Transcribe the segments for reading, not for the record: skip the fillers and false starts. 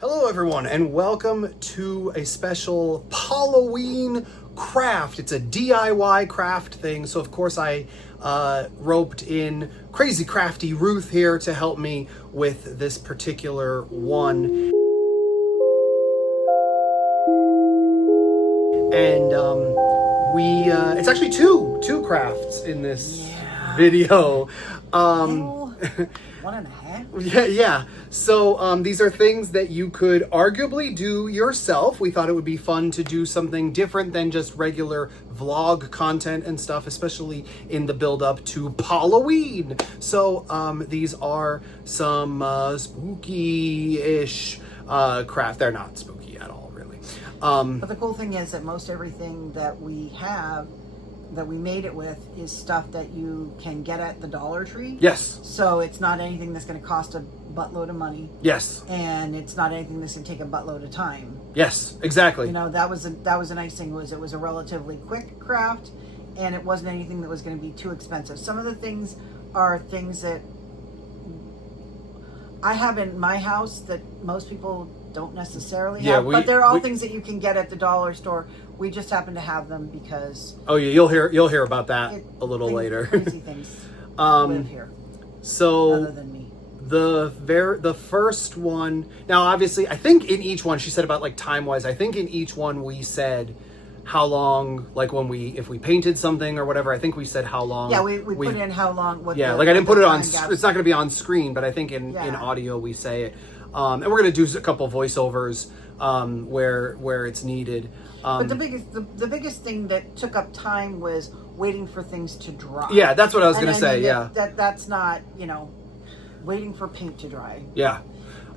Hello everyone and welcome to a special Paul-o-ween craft. It's a DIY craft thing, so of course I roped in crazy crafty Ruth here to help me with this particular one. And it's actually two crafts in this video. One and a half? Yeah. So these are things that you could arguably do yourself. We thought it would be fun to do something different than just regular vlog content and stuff, especially in the build up to Paul-o-ween. So these are some spooky-ish craft. They're not spooky at all, really. But the cool thing is that most everything that we have, that we made it with, is stuff that you can get at the Dollar Tree. Yes. So it's not anything that's going to cost a buttload of money. Yes. And it's not anything that's going to take a buttload of time. Yes, exactly. You know, that was a nice thing, was it was a relatively quick craft, and it wasn't anything that was going to be too expensive. Some of the things are things that I have in my house that most people don't necessarily have, but they're all things that you can get at the dollar store. We just happen to have them because... Oh yeah, you'll hear about that a little later. Crazy things live here. So other than me. The first one, now obviously I think in each one she said about like time wise, I think in each one we said how long, like when if we painted something or whatever, I think we said how long. Yeah, we put in how long. Like I didn't put it on, it's not going to be on screen, but I think in audio we say it. And we're going to do a couple voiceovers where it's needed. But the biggest thing that took up time was waiting for things to dry. Yeah, that's what I was going to say. That's not, waiting for paint to dry. Yeah.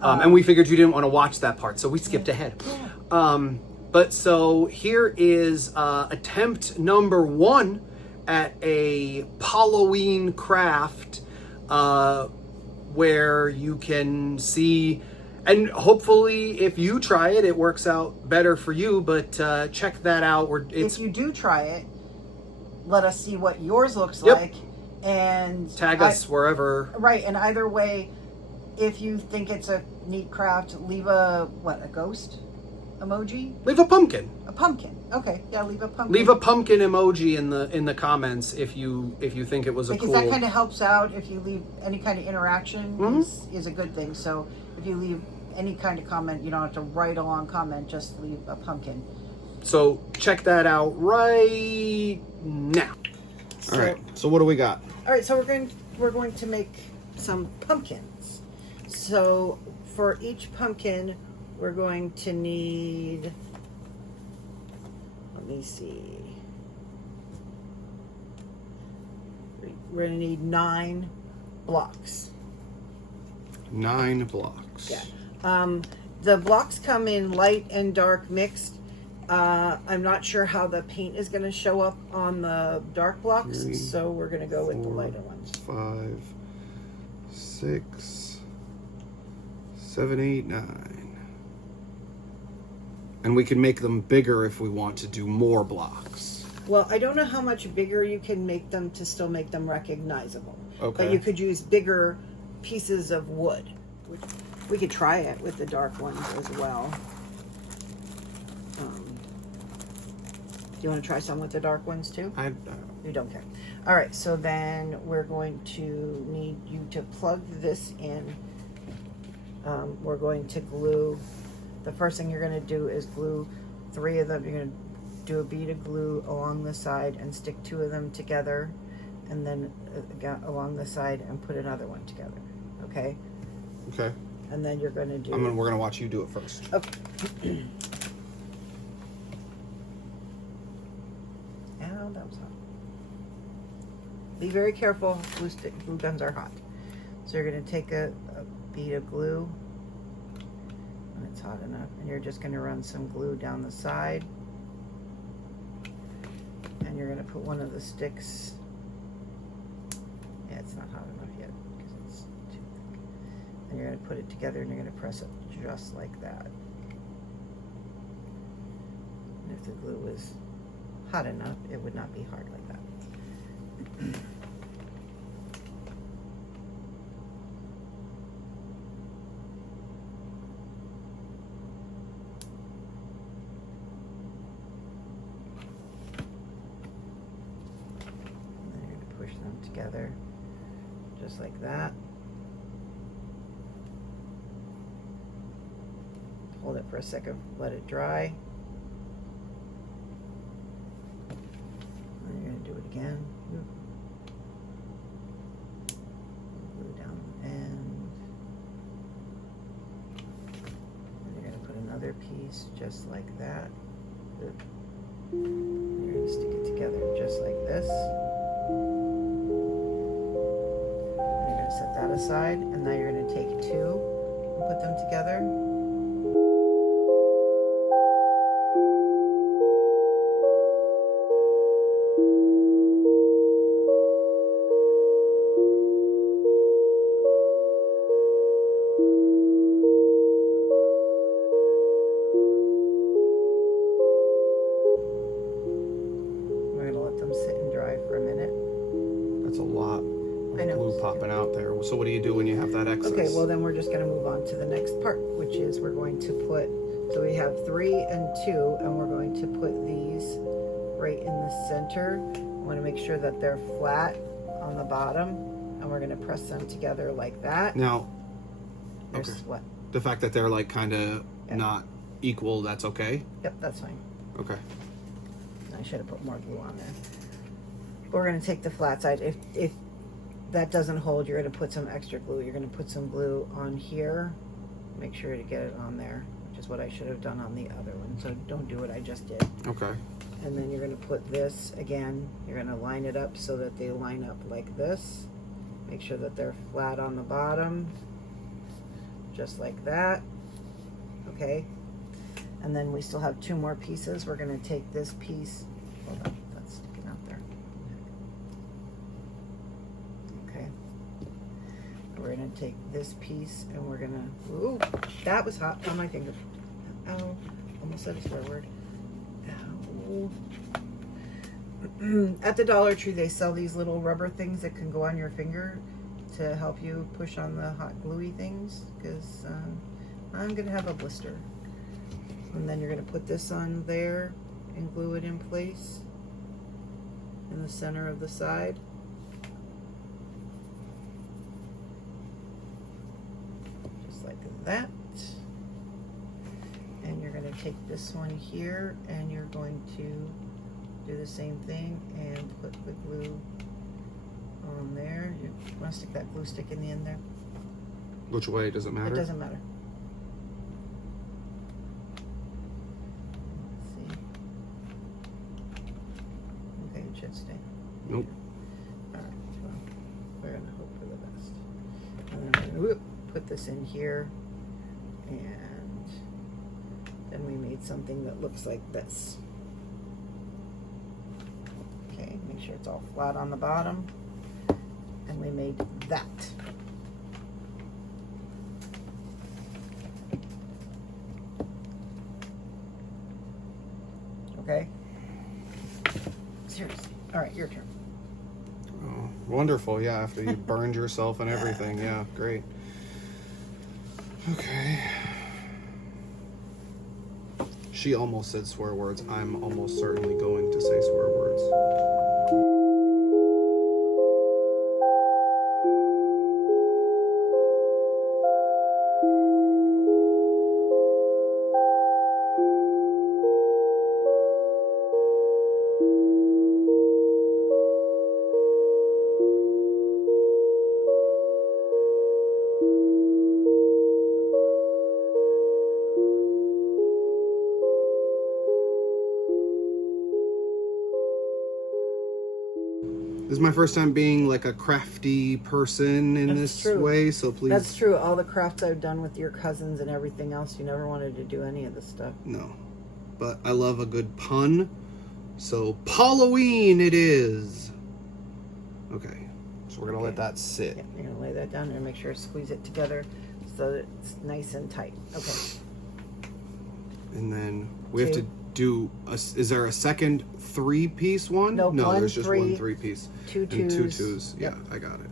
And we figured you didn't want to watch that part, so we skipped ahead. Yeah. But so here is attempt number 1 at a Paul-o-ween craft where you can see, and hopefully if you try it, it works out better for you, but check that out. If you do try it, let us see what yours looks like, and tag us wherever. Right, and either way, if you think it's a neat craft, leave a ghost emoji? Leave a pumpkin. A pumpkin. Okay, yeah, leave a pumpkin. Leave a pumpkin emoji in the comments if you think it was a because cool. that kind of helps out. If you leave any kind of interaction, is a good thing. So if you leave any kind of comment, you don't have to write a long comment. Just leave a pumpkin. So check that out right now. All right. So what do we got? All right. So we're going to make some pumpkins. So for each pumpkin, we're going to need, let me see, we're going to need 9 blocks. 9 blocks. Yeah. The blocks come in light and dark mixed. I'm not sure how the paint is going to show up on the dark blocks, so we're going to go with the lighter ones. 5, 6, 7, 8, 9. And we can make them bigger if we want to do more blocks. Well, I don't know how much bigger you can make them to still make them recognizable. Okay. But you could use bigger pieces of wood. We could try it with the dark ones as well. Do you want to try some with the dark ones too? You don't care. All right, so then we're going to need you to plug this in. We're going to glue. The first thing you're going to do is glue 3 of them. You're going to do a bead of glue along the side and stick 2 of them together, and then along the side and put another one together. Okay? Okay. And then you're going to do... we're going to watch you do it first. Okay. Ow, that was hot. Be very careful. Glue guns are hot. So you're going to take a bead of glue, when it's hot enough, and you're just going to run some glue down the side, and you're going to put one of the sticks. Yeah, it's not hot enough yet because it's too thick. And you're going to put it together, and you're going to press it just like that. And if the glue was hot enough, it would not be hard like that. together just like that. Hold it for a second, let it dry. And you're going to do it again. Glue down the end. And you're going to put another piece just like that. And you're going to stick it together just like this. And you're going to set that aside. And now you're going to take two and put them together. Popping out there. So what do you do when you have that excess? Okay, well then we're just going to move on to the next part, which is we're going to put, so we have 3 and 2, and we're going to put these right in the center. I want to make sure that they're flat on the bottom, and we're going to press them together like that. Now, there's what? The fact that they're like kind of not equal, that's okay? Yep, that's fine. Okay. I should have put more glue on there. We're going to take the flat side. If that doesn't hold, you're going to put some extra glue. You're going to put some glue on here. Make sure to get it on there, which is what I should have done on the other one. So don't do what I just did. Okay. And then you're going to put this again. You're going to line it up so that they line up like this. Make sure that they're flat on the bottom, just like that. Okay. And then we still have 2 more pieces. We're going to take this piece. Hold on, that's sticking out there. We're going to take this piece and we're going to, ooh, that was hot on my finger. Ow, almost said a swear word. Ow. At the Dollar Tree, they sell these little rubber things that can go on your finger to help you push on the hot gluey things, because I'm going to have a blister. And then you're going to put this on there and glue it in place in the center of the side. That, and you're going to take this one here and you're going to do the same thing and put the glue on there. You want to stick that glue stick in the end there? Which way? Does it matter? It doesn't matter. Let's see. Okay, it should stay. Nope. All right, well, we're going to hope for the best. And then we're going to put this in here. And then we made something that looks like this. Okay, make sure it's all flat on the bottom. And we made that. Okay? Seriously. All right, your turn. Oh, wonderful. Yeah, after you burned yourself and everything. Yeah, great. Okay. She almost said swear words. I'm almost certainly going to say swear words. This is my first time being like a crafty person in this way, so please. That's true. All the crafts I've done with your cousins and everything else, you never wanted to do any of this stuff. No. But I love a good pun, so Paul-o-ween it is. Okay, so we're going to let that sit. Yeah, you're going to lay that down and make sure to squeeze it together so that it's nice and tight. Okay. And then we have to do, is there a second 3-piece one? Nope, no, one there's just 3, one 3-piece. 2 twos. And 2 twos. Yep. Yeah, I got it.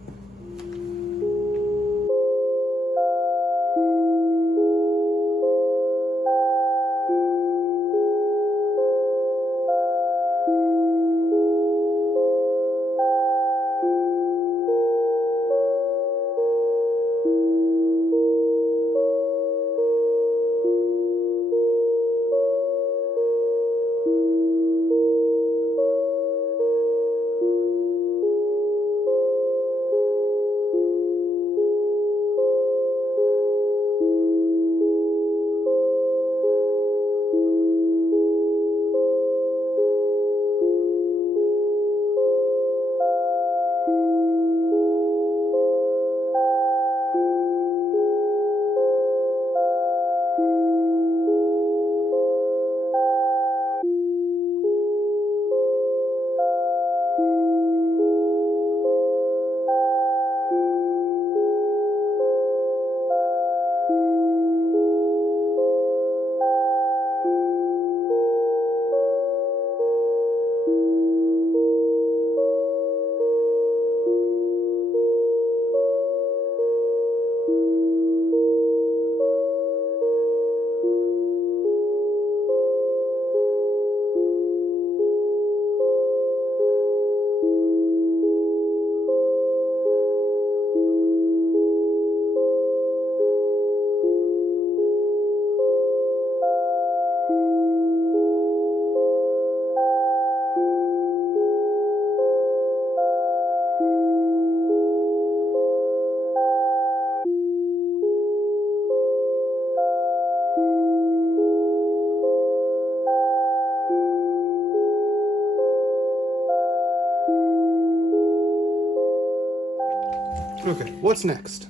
Okay, what's next?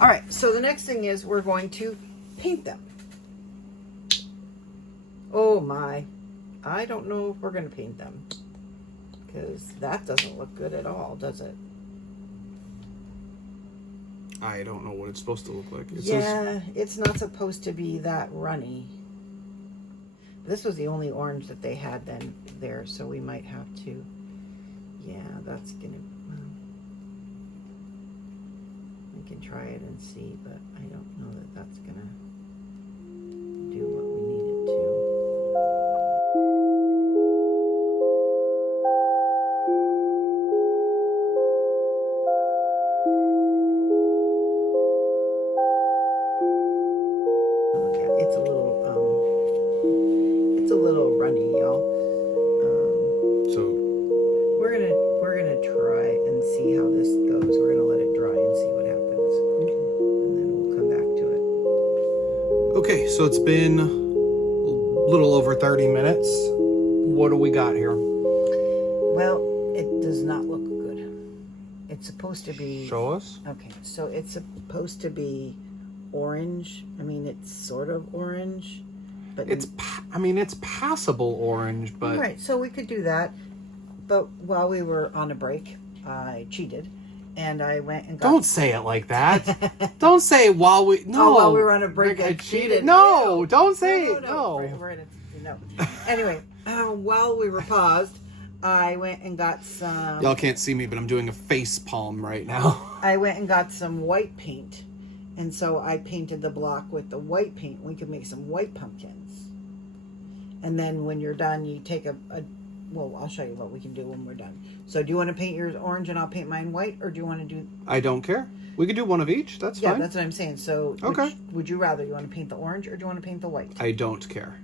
All right, so the next thing is we're going to paint them. Oh my, I don't know if we're going to paint them, because that doesn't look good at all, does it? I don't know what it's supposed to look like. It's not supposed to be that runny. This was the only orange that they had then there, so we might have to. Yeah, that's gonna. Well, we can try it and see, but I don't know that that's gonna do what we need it to. It's a little runny, y'all. So we're gonna try and see how this goes. We're gonna let it dry and see what happens, and then we'll come back to it. okay, so it's been a little over 30 minutes. What do we got here? Well, it does not look good. It's supposed to be. Show us. Okay, so it's supposed to be orange. I mean, it's sort of orange, but It's passable orange, but right. So we could do that. But while we were on a break, I cheated, and I went and got. don't say it like that. Don't say while we while we were on a break, I cheated. No, Ew. don't say it. No. No. No. Anyway, while we were paused, I went and got some. Y'all can't see me, but I'm doing a face palm right now. I went and got some white paint, and so I painted the block with the white paint. We could make some white pumpkins. And then when you're done, you take well, I'll show you what we can do when we're done. So do you want to paint yours orange and I'll paint mine white, or do you want to do... I don't care. We could do one of each. That's yeah, fine. that's what I'm saying. So okay. Would you rather? You want to paint the orange or do you want to paint the white? I don't care.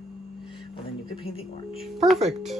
Well, then you could paint the orange. Perfect.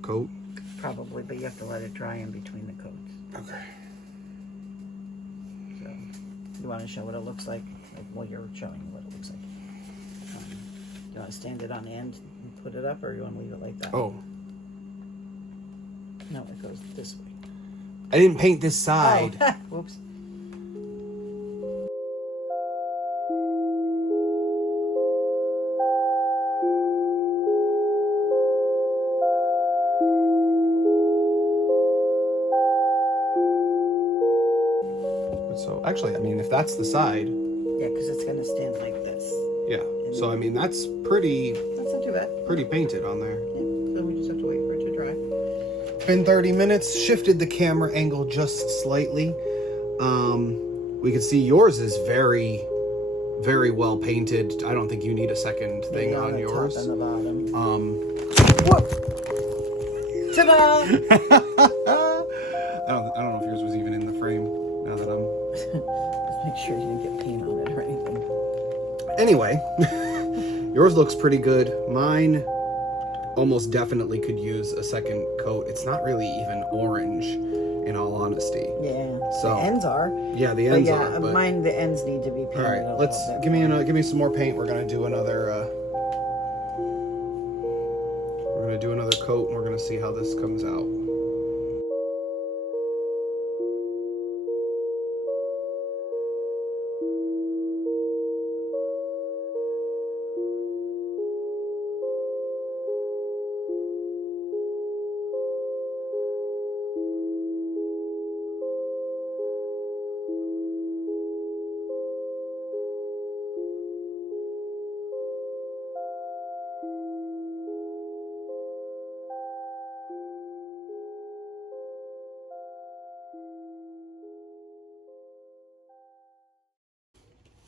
Coat? Probably, but you have to let it dry in between the coats. Okay. So, you want to show what it looks like? Well, you're showing what it looks like. You want to stand it on end and put it up, or you want to leave it like that? Oh. No, it goes this way. I didn't paint this side. Oh. Whoops. So actually, I mean, if that's the side. Yeah, because it's going to stand like this. Yeah. So I mean, that's pretty. That's not too bad. Pretty painted on there. Yeah. So we just have to wait for it to dry. Been 30 minutes. Shifted the camera angle just slightly. We can see yours is very, very well painted. I don't think you need a second thing on the yours. Top and the bottom. Whoop! Ta-da! Anyway, yours looks pretty good. Mine almost definitely could use a second coat. It's not really even orange, in all honesty. Yeah. So the ends are. Yeah, the ends are. But mine, the ends need to be painted. All right, a let's little bit give me some more paint. We're gonna do another coat, and we're gonna see how this comes out.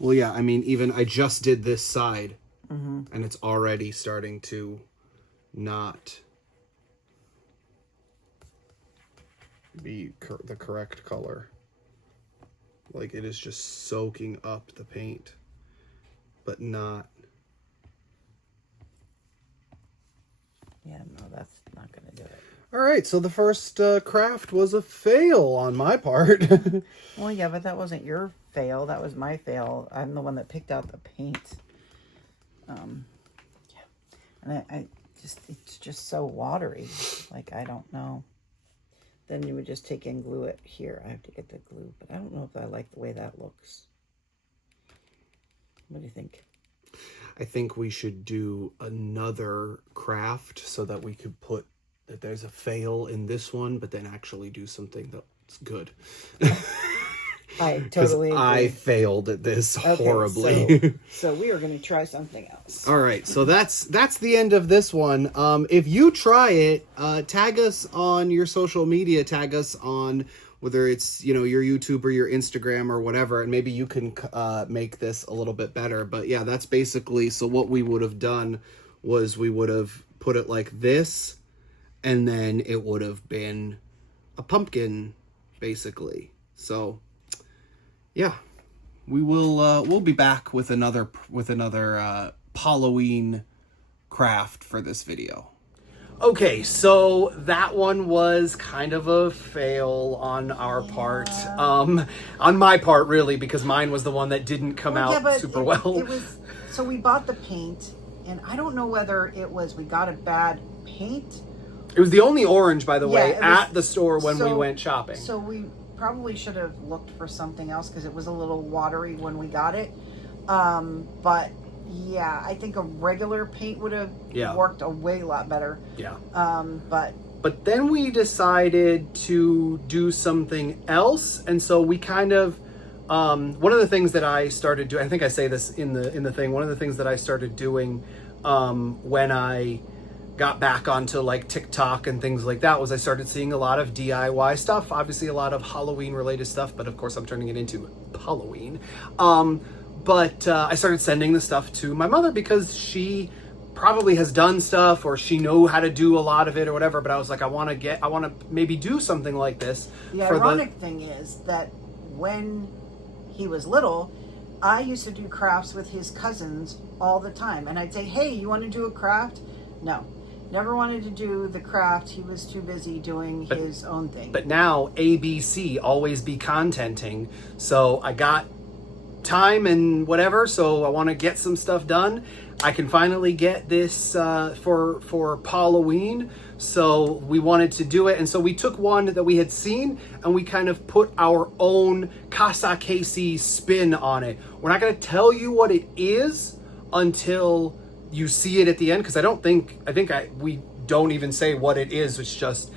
Well, yeah, I mean, even I just did this side, and it's already starting to not be the correct color. Like, it is just soaking up the paint, but not. Yeah, no, that's not going to do it. All right, so the first craft was a fail on my part. Well, yeah, but that wasn't your fail. That was my fail. I'm the one that picked out the paint. Yeah. And it's just so watery. Like, I don't know. Then you would just take and glue it here. I have to get the glue, but I don't know if I like the way that looks. What do you think? I think we should do another craft so that we could put that there's a fail in this one, but then actually do something that's good. I totally agree. I failed at this horribly. So we are going to try something else. All right, so that's the end of this one. If you try it, tag us on your social media. Tag us on whether it's your YouTube or your Instagram or whatever, and maybe you can make this a little bit better. But yeah, that's basically, so what we would have done was we would have put it like this, and then it would have been a pumpkin, basically. So yeah, we'll be back with another Paul-o-ween craft for this video. Okay, so that one was kind of a fail on our part. On my part, really, because mine was the one that didn't come out super well. It was, so we bought the paint, and I don't know whether it was we got a bad paint. It was the only orange, by the way, at the store when we went shopping. So we probably should have looked for something else because it was a little watery when we got it. But yeah, I think a regular paint would have worked a way lot better. Yeah. But then we decided to do something else, and so we kind of one of the things that I started doing, I think I say this in the thing, one of the things that I started doing when I got back onto like TikTok and things like that was I started seeing a lot of DIY stuff, obviously a lot of Halloween related stuff, but of course I'm turning it into Paul-o-ween. But I started sending the stuff to my mother because she probably has done stuff or she know how to do a lot of it or whatever, but I was like, I want to maybe do something like this. The ironic thing is that when he was little, I used to do crafts with his cousins all the time, and I'd say, hey, you want to do a craft? No. Never wanted to do the craft. He was too busy doing his own thing. But now, ABC, always be contenting. So I got time and whatever, so I want to get some stuff done. I can finally get this for Paul-o-ween. So we wanted to do it. And so we took one that we had seen and we kind of put our own Casa Casey spin on it. We're not going to tell you what it is until you see it at the end, because we don't even say what it is. It's just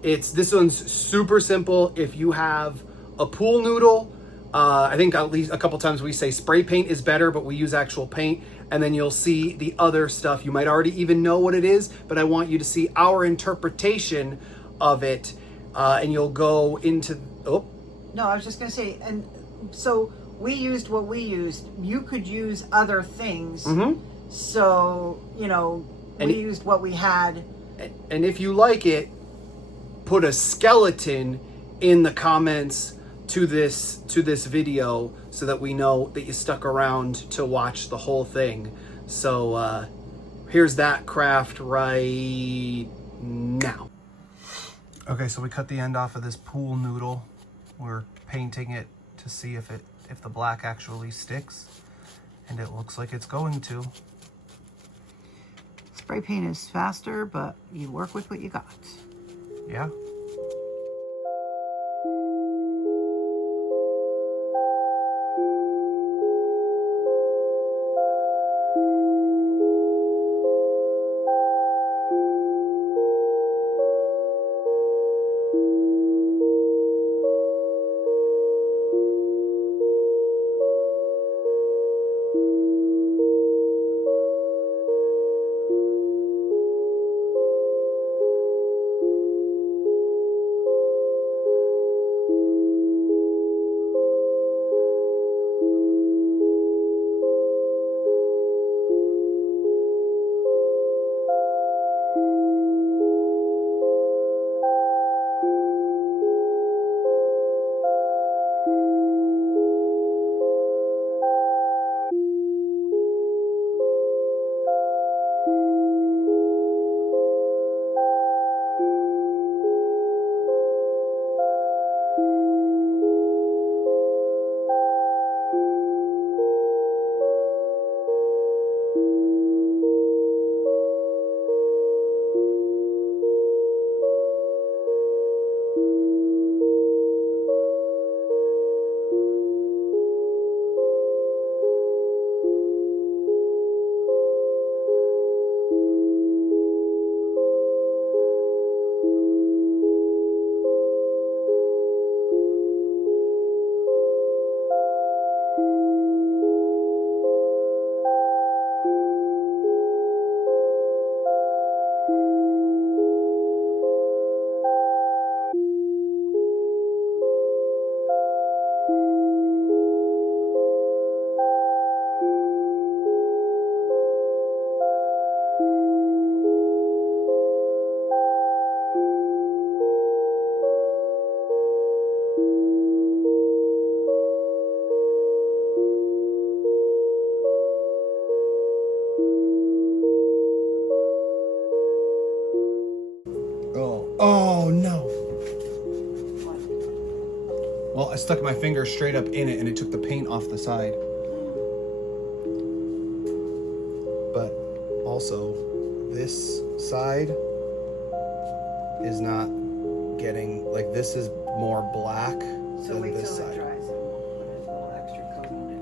this one's super simple. If you have a pool noodle, I think at least a couple times we say spray paint is better, but we use actual paint, and then you'll see the other stuff. You might already even know what it is, but I want you to see our interpretation of it, and you'll go into No, I was just gonna say, and so we used what we used. You could use other things. Mm-hmm. So, we used what we had. And if you like it, put a skeleton in the comments to this video so that we know that you stuck around to watch the whole thing. So here's that craft right now. Okay, so we cut the end off of this pool noodle. We're painting it to see if the black actually sticks, and it looks like it's going to. Spray paint is faster, but you work with what you got. Yeah. Oh no. Well, I stuck my finger straight up in it and it took the paint off the side. But also, this side is not getting, like, this is more black than this side. So wait till it dries and we'll put a little extra coat on it.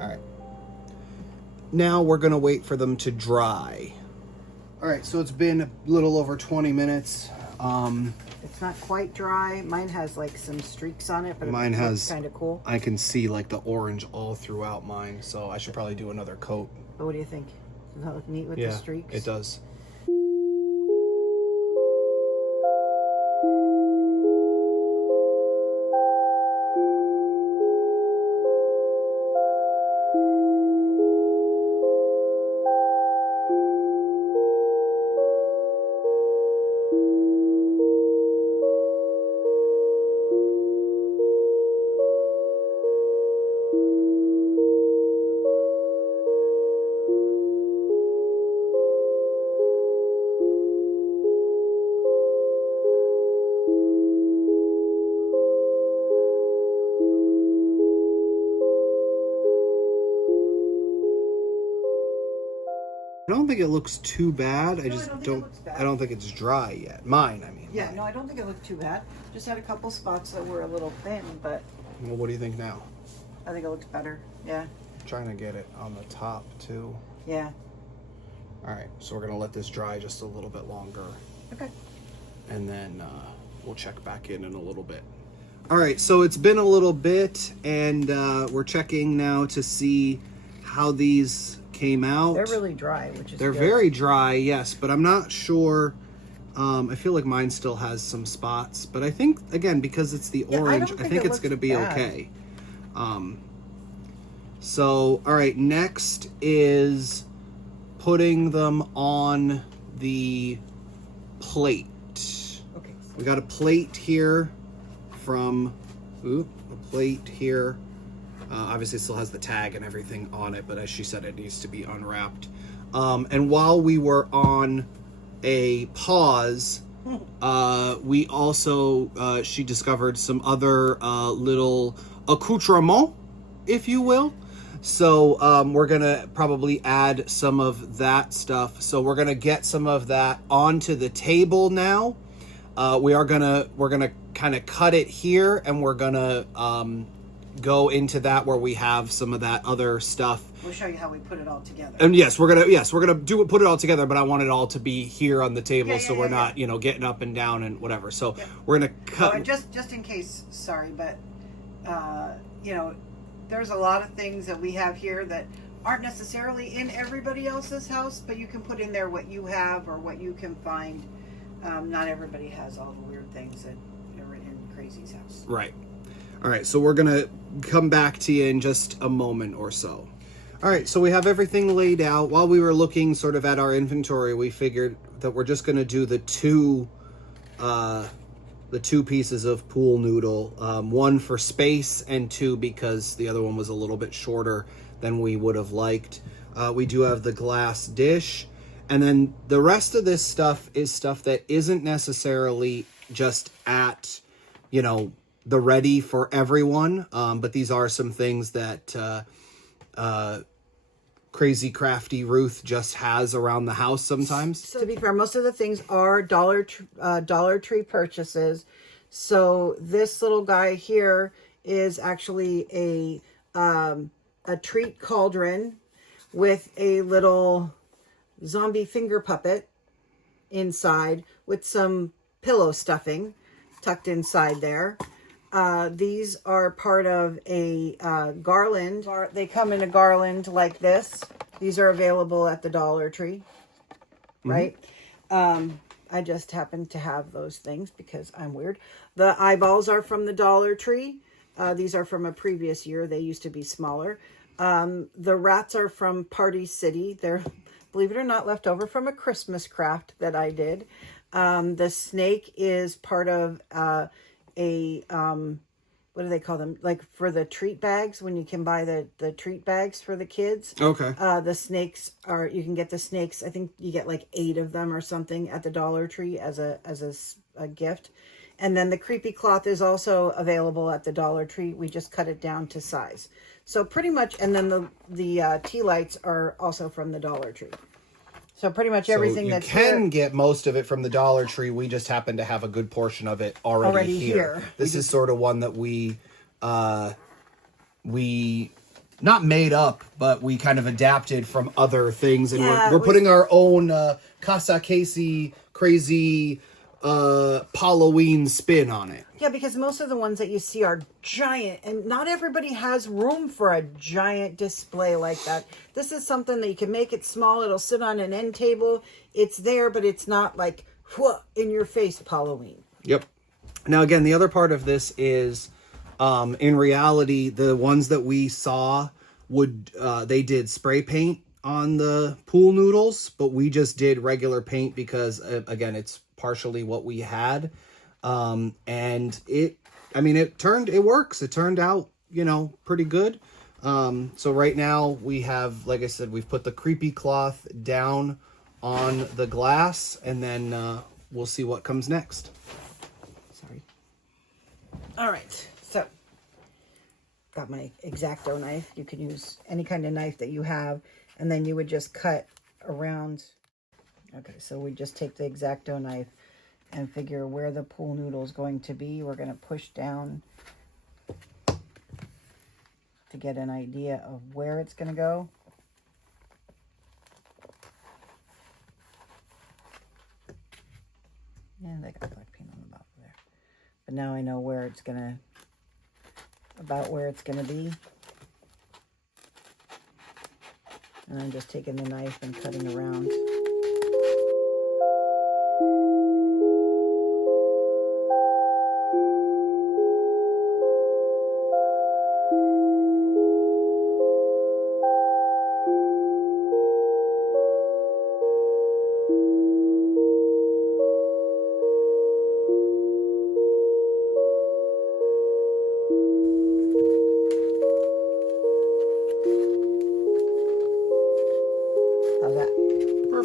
All right. Now we're gonna wait for them to dry. All right, so it's been a little over 20 minutes. It's not quite dry. Mine has like some streaks on it, but Mine has kind of cool. I can see like the orange all throughout mine, so I should probably do another coat. But what do you think? Does that look neat with the streaks? It does. I don't think it looks too bad. I don't think it's dry yet. Mine, I mean. Yeah, no, I don't think it looked too bad. Just had a couple spots that were a little thin, but Well, what do you think now? I think it looks better. Yeah. I'm trying to get it on the top too. Yeah. All right, so we're gonna let this dry just a little bit longer. Okay. And then we'll check back in a little bit. All right, so it's been a little bit, and we're checking now to see how these came out. They're really dry, which is They're good. very dry, yes, but I'm not sure. I feel like mine still has some spots, but I think, again, because it's the orange, I think it's going to be bad. okay. So, all right, next is putting them on the plate. Okay. We got a plate here from a plate here. Obviously it still has the tag and everything on it, but as she said, it needs to be unwrapped. And while we were on a pause, we also, she discovered some other little accoutrements, if you will. So we're gonna probably add some of that stuff. So we're gonna get some of that onto the table now. We're gonna kind of cut it here, and we're gonna go into that where we have some of that other stuff. We'll show you how we put it all together. And yes, we're gonna put it all together, but I want it all to be here on the table, so we're not getting up and down and whatever. So we're gonna cut. And just in case, sorry, but there's a lot of things that we have here that aren't necessarily in everybody else's house, but you can put in there what you have or what you can find. Not everybody has all the weird things that are in Crazy's house. Right. All right, so we're gonna come back to you in just a moment or so. All right, so we have everything laid out. While we were looking sort of at our inventory, we figured that we're just gonna do the two pieces of pool noodle, one for space and two because the other one was a little bit shorter than we would have liked. We do have the glass dish, and then the rest of this stuff is stuff that isn't necessarily just at, the ready for everyone, but these are some things that crazy crafty Ruth just has around the house sometimes. So to be fair, most of the things are Dollar Tree purchases. So this little guy here is actually a treat cauldron with a little zombie finger puppet inside with some pillow stuffing tucked inside there. These are part of a garland. They come in a garland like this. These are available at the Dollar Tree, right? I just happen to have those things because I'm weird. The eyeballs are from the Dollar Tree. These are from a previous year. They used to be smaller. The rats are from Party City. They're, believe it or not, left over from a Christmas craft that I did. The snake is part of what do they call them? Like for the treat bags, when you can buy the treat bags for the kids. Okay. The snakes you can get the snakes. I think you get like 8 of them or something at the Dollar Tree as a gift. And then the creepy cloth is also available at the Dollar Tree. We just cut it down to size. So pretty much, and then the tea lights are also from the Dollar Tree. So pretty much everything you that's can get most of it from the Dollar Tree. We just happen to have a good portion of it already here. This is sort of one that we not made up, but we kind of adapted from other things, and we're putting our own Casa Casey crazy Paul-o-ween spin on it. Yeah, because most of the ones that you see are giant, and not everybody has room for a giant display like that. This is something that you can make it small. It'll sit on an end table. It's there, but it's not like in your face Paul-o-ween. Yep. Now, again, the other part of this is, in reality, the ones that we saw they did spray paint on the pool noodles, but we just did regular paint because, again, it's partially what we had. And it works. It turned out, pretty good. So right now we have, like I said, we've put the creepy cloth down on the glass, and then we'll see what comes next. Sorry. All right. So got my X-Acto knife. You can use any kind of knife that you have, and then you would just cut around. Okay, so we just take the X-Acto knife and figure where the pool noodle is going to be. We're going to push down to get an idea of where it's going to go. And they got black paint on the bottom there. But now I know where it's going to, about where it's going to be. And I'm just taking the knife and cutting around.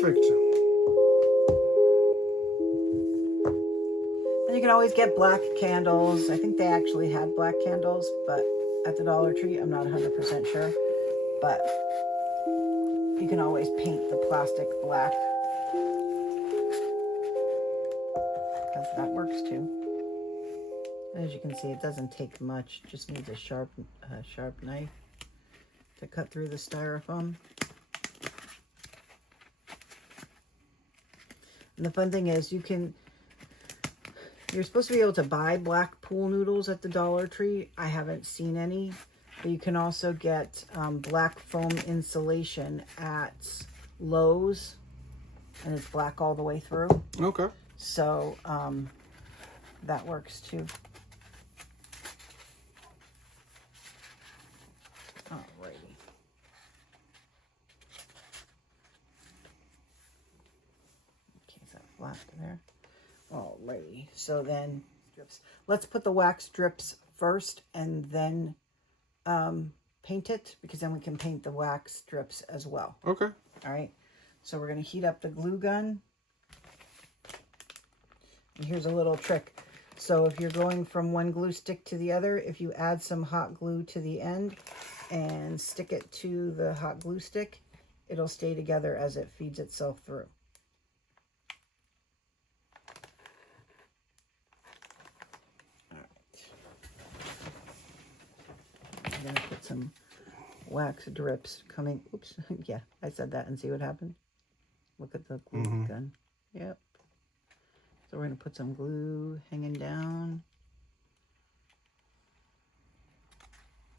Perfect. And you can always get black candles. I think they actually had black candles, but at the Dollar Tree, I'm not 100% sure. But you can always paint the plastic black. Because that works too. As you can see, it doesn't take much. It just needs a sharp knife to cut through the styrofoam. And the fun thing is you're supposed to be able to buy black pool noodles at the Dollar Tree. I haven't seen any. But you can also get black foam insulation at Lowe's. And it's black all the way through. Okay. So that works too. Alrighty. Okay, is that black there? Alrighty. So then strips. Let's put the wax strips first and then paint it, because then we can paint the wax strips as well. Okay. All right. So we're going to heat up the glue gun. And here's a little trick. So if you're going from one glue stick to the other, if you add some hot glue to the end and stick it to the hot glue stick, it'll stay together as it feeds itself through. All right. I'm going to put some wax drips coming. Oops. Yeah, I said that, and see what happened. Look at the glue gun. Yep. So we're going to put some glue hanging down.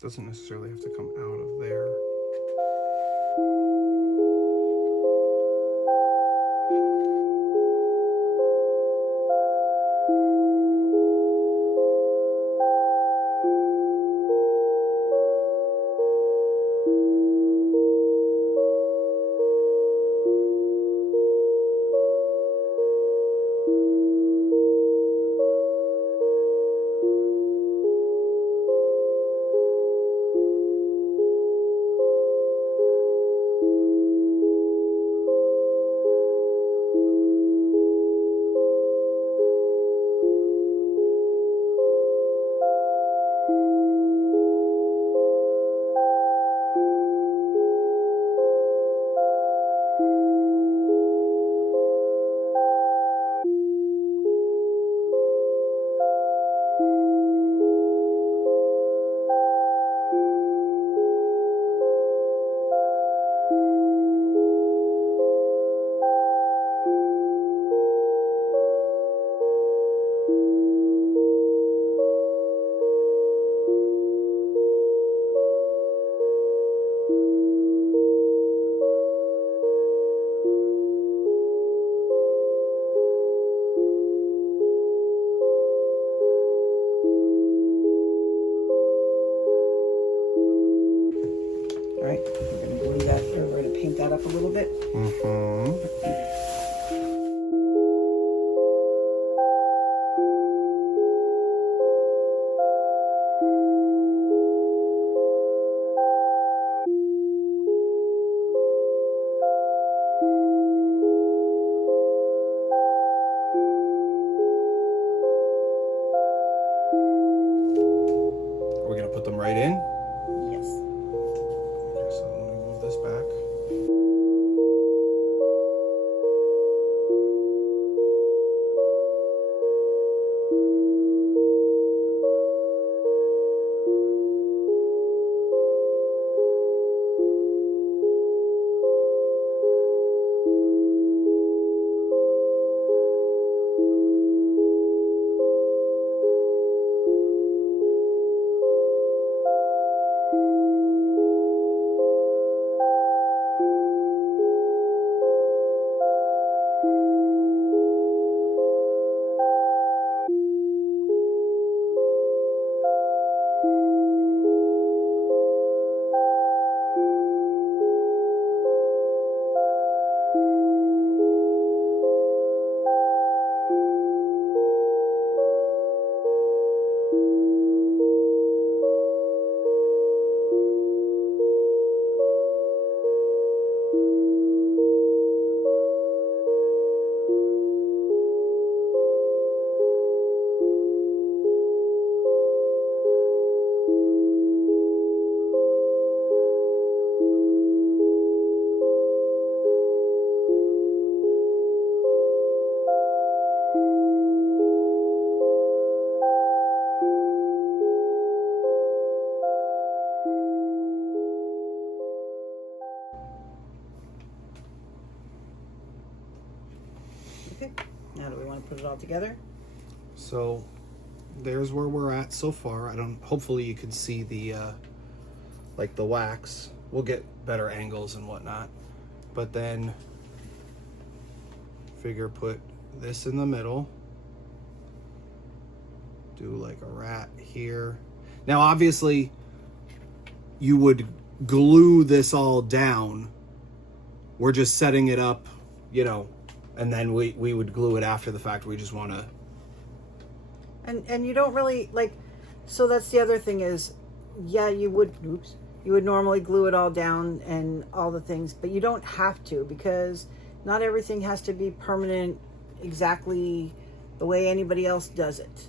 Doesn't necessarily have to come out of there. All right, we're going to glue that, or we're going to paint that up a little bit. Are we going to put them right in? Yes. Okay, so let me move this back. put it all together. So there's where we're at so far. Hopefully you can see the like the wax. We'll get better angles and whatnot. But then figure put this in the middle. Do like a rat here. Now obviously you would glue this all down. We're just setting it up, you know, and then we would glue it after the fact. We just want to. And you don't really like, so that's the other thing is, yeah, you would normally glue it all down and all the things, but you don't have to, because not everything has to be permanent exactly the way anybody else does it.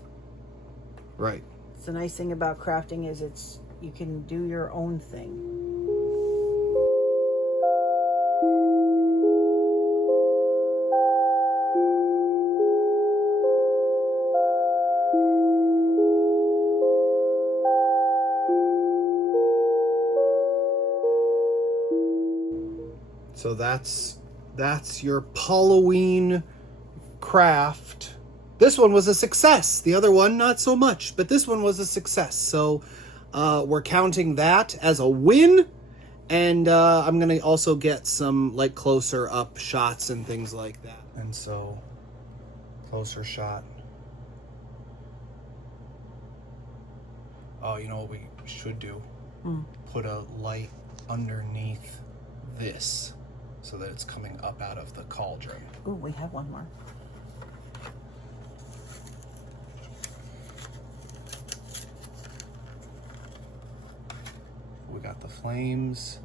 Right. It's the nice thing about crafting is you can do your own thing. So that's your Paul-o-ween craft. This one was a success. The other one, not so much, but this one was a success. So we're counting that as a win. And I'm going to also get some like closer up shots and things like that. And so closer shot. Oh, you know what we should do? Put a light underneath this so that it's coming up out of the cauldron. Oh, we have one more. We got the flames,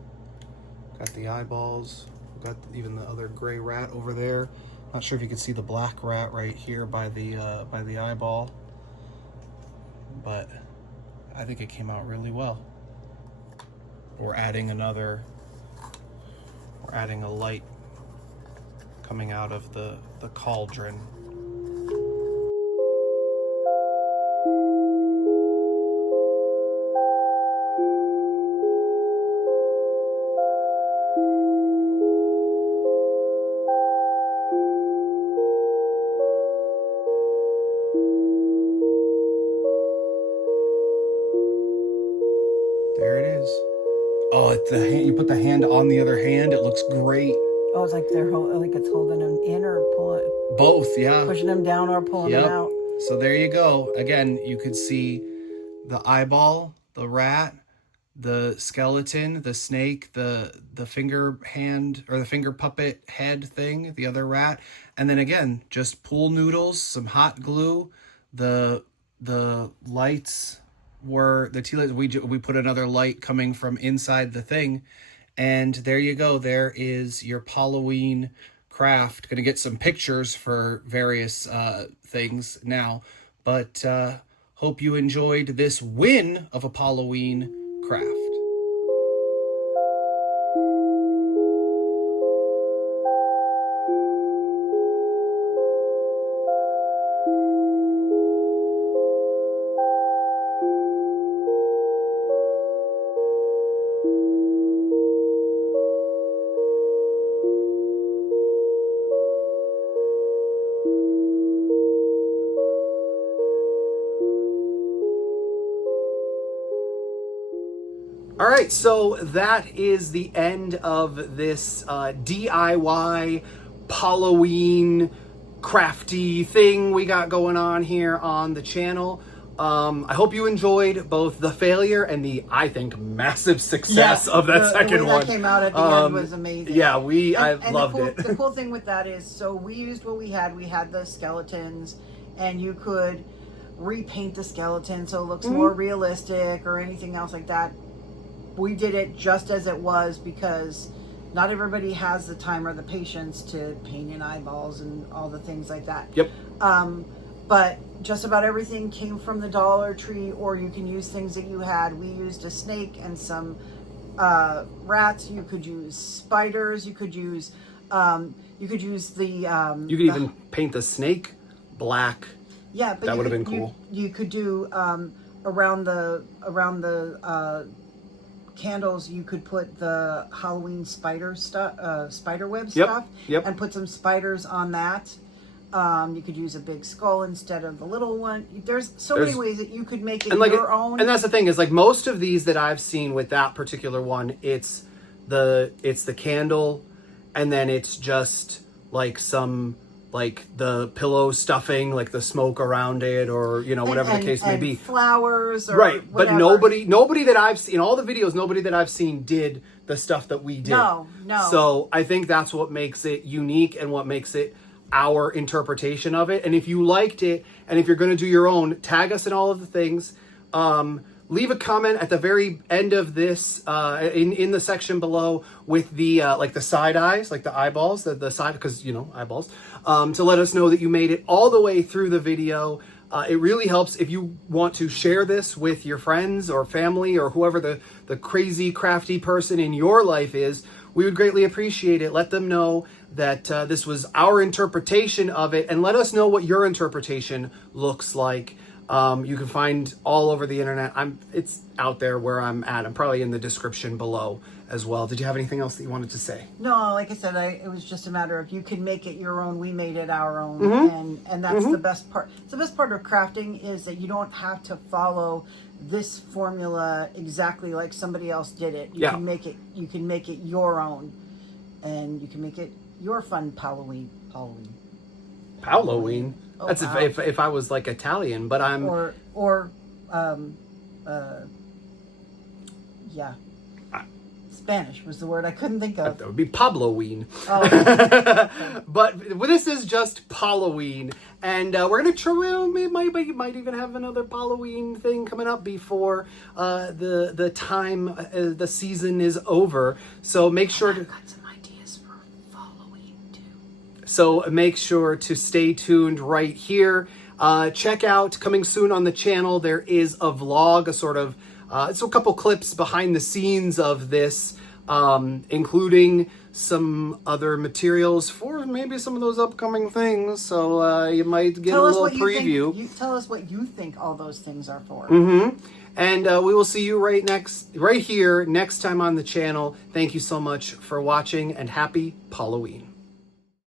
got the eyeballs, we got even the other gray rat over there. Not sure if you can see the black rat right here by the eyeball, but I think it came out really well. We're adding a light coming out of the cauldron. There it is. Oh, it's the hand. You put the hand on the other hand. It looks great. Oh, it's like it's holding them in or pulling. Both, yeah. Pushing them down or pulling them out. So there you go. Again, you could see the eyeball, the rat, the skeleton, the snake, the finger hand or the finger puppet head thing, the other rat, and then again just pool noodles, some hot glue, the lights. Were the tea lights. We put another light coming from inside the thing, and there you go. There is your Paul-o-ween craft. Gonna get some pictures for various things now, but hope you enjoyed this win of a Paul-o-ween craft. All right, so that is the end of this DIY Paul-o-ween crafty thing we got going on here on the channel. I hope you enjoyed both the failure and the, I think, massive success of that second one. That came out at the end was amazing. Yeah, I loved it. The cool thing with that is, so we used what we had. We had the skeletons, and you could repaint the skeleton so it looks more realistic or anything else like that. We did it just as it was because not everybody has the time or the patience to paint in eyeballs and all the things like that. Yep. But just about everything came from the Dollar Tree, or you can use things that you had. We used a snake and some rats. You could use spiders. You could use the. You could even paint the snake black. Yeah, but that would have been cool. You could do around the candles. You could put the Halloween spider stuff, spider web stuff, Yep. and put some spiders on that. You could use a big skull instead of the little one. There's many ways that you could make it like your own. And that's the thing is like most of these that I've seen with that particular one, it's the candle, and then it's just like some like the pillow stuffing, like the smoke around it, or you know whatever the case may be. Flowers, or right? whatever. But nobody that I've seen, all the videos, nobody that I've seen did the stuff that we did. No. So I think that's what makes it unique and what makes it our interpretation of it. And if you liked it, and if you're going to do your own, tag us in all of the things. Leave a comment at the very end of this, in the section below with the like the side eyes, like the eyeballs, the side, because you know eyeballs, to let us know that you made it all the way through the video. It really helps if you want to share this with your friends or family or whoever the crazy crafty person in your life is. We would greatly appreciate it. Let them know that this was our interpretation of it, and let us know what your interpretation looks like. You can find all over the internet. It's out there where I'm at. I'm probably in the description below as well. Did you have anything else that you wanted to say? No, like I said, it was just a matter of you can make it your own. We made it our own, and that's the best part. The best part of crafting is that you don't have to follow this formula exactly like somebody else did it. You can make it. You can make it your own, and you can make it your fun Paul-o-ween. Paul-o-ween. Oh, that's wow. if I was like Italian, but I'm Spanish was the word I couldn't think of. That would be Paul-o-ween. Oh. But this is just Paul-o-ween, and we're gonna try. We might even have another Paul-o-ween thing coming up before the time the season is over. So make sure to. So make sure to stay tuned right here. Check out, coming soon on the channel, there is a vlog, a sort of, it's a couple clips behind the scenes of this, including some other materials for maybe some of those upcoming things. So you might get a little preview. Tell us what you think all those things are for. And we will see you right here next time on the channel. Thank you so much for watching, and happy Paul-o-ween.